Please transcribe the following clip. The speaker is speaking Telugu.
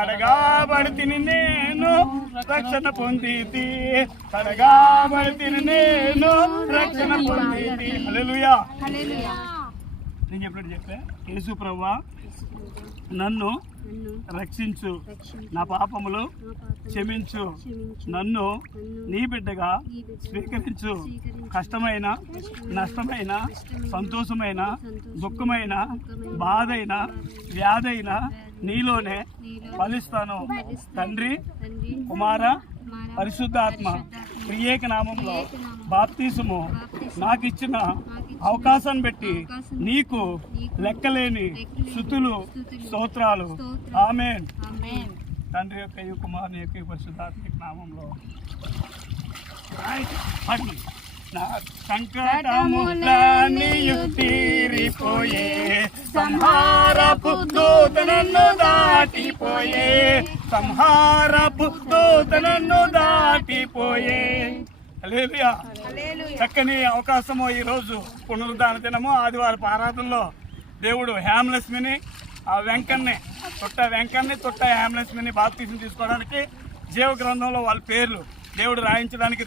కడగాబడితిని నేను రక్షణ పొందితి, కడగాబడితిని నేను రక్షణ పొందితి. హల్లెలూయా. నేను చెప్పినట్టు చెప్పా, యేసు ప్రభువా నన్ను రక్షించు, నా పాపములు క్షమించు, నన్ను నీ బిడ్డగా స్వీకరించు. కష్టమైన, నష్టమైన, సంతోషమైన, దుఃఖమైన, బాధైన, వ్యాధైన నీలోనే ఫలిస్తాను. తండ్రి, కుమార, పరిశుద్ధాత్మ ప్రియేక నామంలో బాప్తీసము నాకు ఇచ్చిన అవకాశాన్ని బట్టి నీకు లెక్కలేని స్తుతులు, స్తోత్రాలు. ఆమేన్. తండ్రి యొక్క కుమారుని యొక్క పరిశుద్ధాత్మిక నామంలో నా సంకటములన్నీయు తీరిపోయే, సంహారపు దూత నన్ను దాటిపోయే, సంహారపు దూత నన్ను దాటిపోయే. హల్లెలూయా. చక్కని అవకాశము ఈరోజు పునరుద్ధాన దినము, ఆదివారపు ఆరాధనలో దేవుడు హ్యామ్లెస్మిని ఆ వెంకన్ని తొట్ట హ్యామ్లెస్మిని బాప్తీసం తీసుకోవడానికి జీవ గ్రంథంలో వాళ్ళ పేర్లు దేవుడు రాయించడానికి